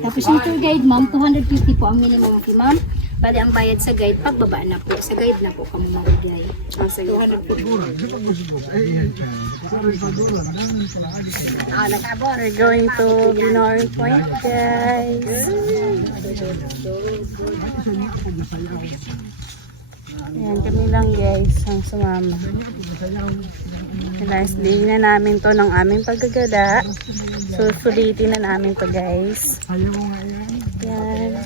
Tapos yung tour guide, ma'am, 250 po ang minimum fee, ma'am. Bali ang bayad sa guide, pagbaba na po. Sa guide na po kami magbigay. Sa 250. We're going to Binoy Point, guys. Ayan, kami lang guys ang sumama. Last day na namin to ng aming paggagala. Susulitin na namin to guys. Ayan.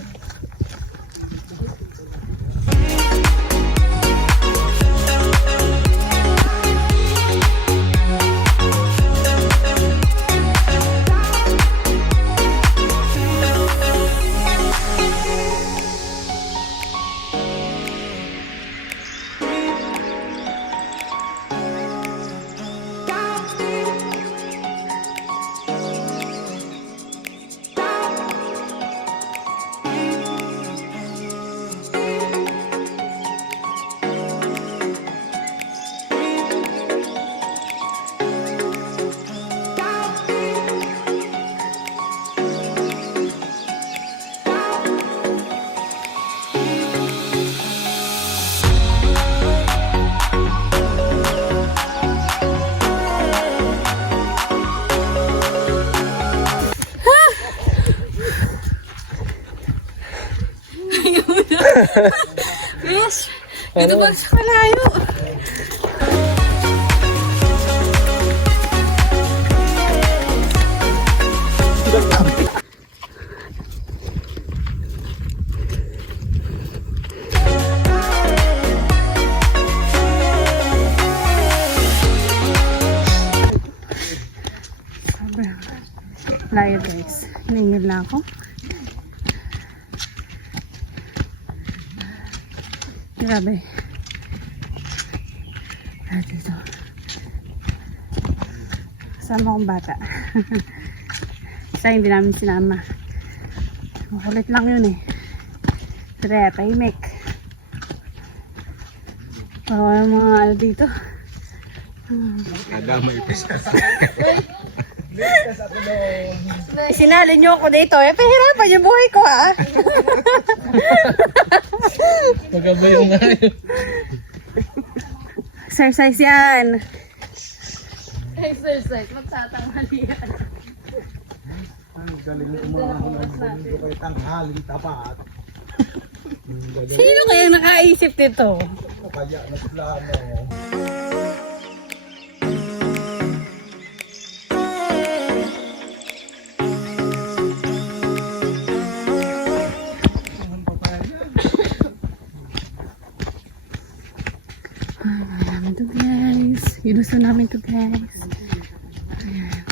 Yes! Ito ba sa malayo? Layo guys. Hiningil na ako. Grabe. At ito. Kasama akong bata. Isa hindi namin sinama. Makulit lang yun eh. Kaya tahimik. Parang mga ano dito. Nadamay pa siya. Sinali niyo ako dito eh. Pahirapan yung buhay ko ha. Magabayo nga yun. Exercise yan. Exercise, magtatanghali yan. Ang galing umahon ang mundo kay tanghaling tapat. Sino kaya nakaisip nito? O kaya nagplano. Ayan to guys. Ginusto namin to guys. Ayan.